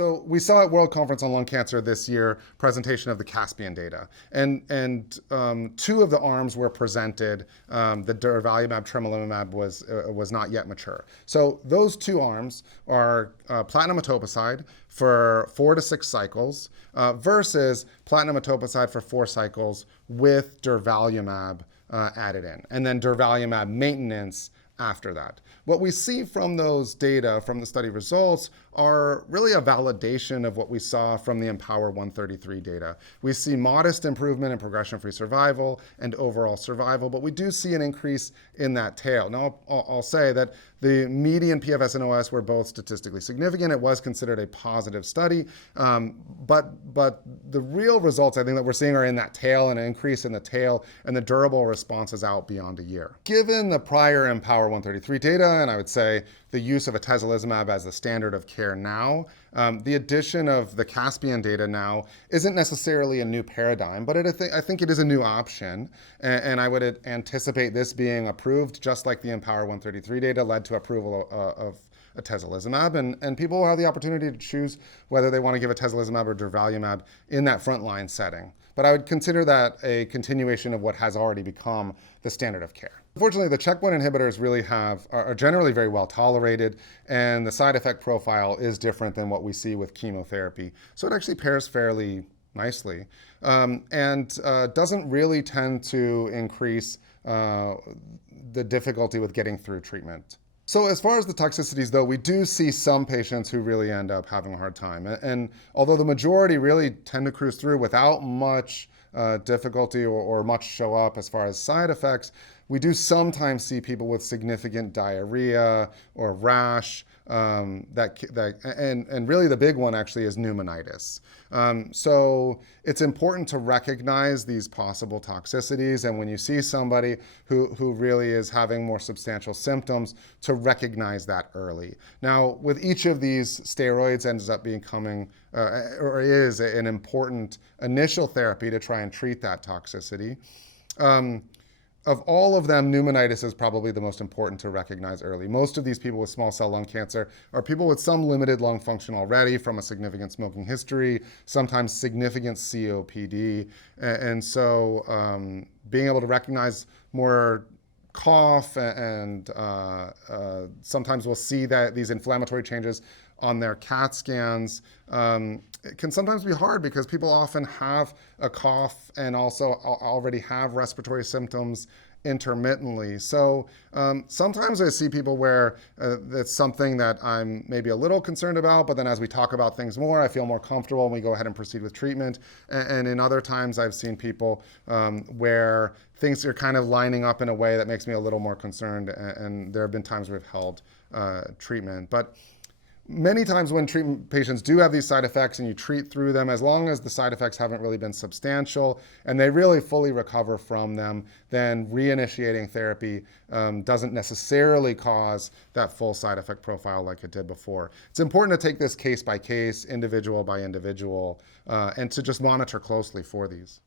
So we saw at World Conference on Lung Cancer this year presentation of the CASPIAN data, and two of the arms were presented. The durvalumab tremelimumab was not yet mature. So those two arms are platinum etoposide for 4 to 6 cycles versus platinum etoposide for 4 cycles with durvalumab added in, and then durvalumab maintenance after that. What we see from those data, from the study results, are really a validation of what we saw from the Empower 133 data. We see modest improvement in progression-free survival and overall survival, but we do see an increase in that tail. Now, I'll say that the median PFS and OS were both statistically significant. It was considered a positive study, but the real results I think that we're seeing are in that tail, and an increase in the tail, and the durable responses out beyond a year. Given the prior Empower 133 data, and I would say the use of atezolizumab as the standard of care now, the addition of the CASPIAN data now isn't necessarily a new paradigm, but I think it is a new option, and I would anticipate this being approved just like the Empower 133 data led to approval of atezolizumab, and people will have the opportunity to choose whether they want to give atezolizumab or durvalumab in that frontline setting. But I would consider that a continuation of what has already become the standard of care. Unfortunately, the checkpoint inhibitors really are generally very well tolerated, and the side effect profile is different than what we see with chemotherapy. So it actually pairs fairly nicely, and doesn't really tend to increase the difficulty with getting through treatment. So as far as the toxicities, though, we do see some patients who really end up having a hard time. And although the majority really tend to cruise through without much difficulty or much show up as far as side effects, we do sometimes see people with significant diarrhea or rash, and really the big one actually is pneumonitis. So it's important to recognize these possible toxicities, and when you see somebody who really is having more substantial symptoms, to recognize that early. Now, with each of these, steroids ends up becoming, or is an important initial therapy to try and treat that toxicity. Of all of them, pneumonitis is probably the most important to recognize early. Most of these people with small cell lung cancer are people with some limited lung function already from a significant smoking history, sometimes significant COPD. And so being able to recognize more cough and sometimes we'll see that these inflammatory changes on their CAT scans. It can sometimes be hard because people often have a cough and also already have respiratory symptoms intermittently. So sometimes I see people where that's something that I'm maybe a little concerned about, but then as we talk about things more, I feel more comfortable and we go ahead and proceed with treatment. And in other times I've seen people where things are kind of lining up in a way that makes me a little more concerned, and there have been times we've held treatment. But many times when treatment patients do have these side effects and you treat through them, as long as the side effects haven't really been substantial and they really fully recover from them, then reinitiating therapy doesn't necessarily cause that full side effect profile like it did before. It's important to take this case by case, individual by individual, and to just monitor closely for these.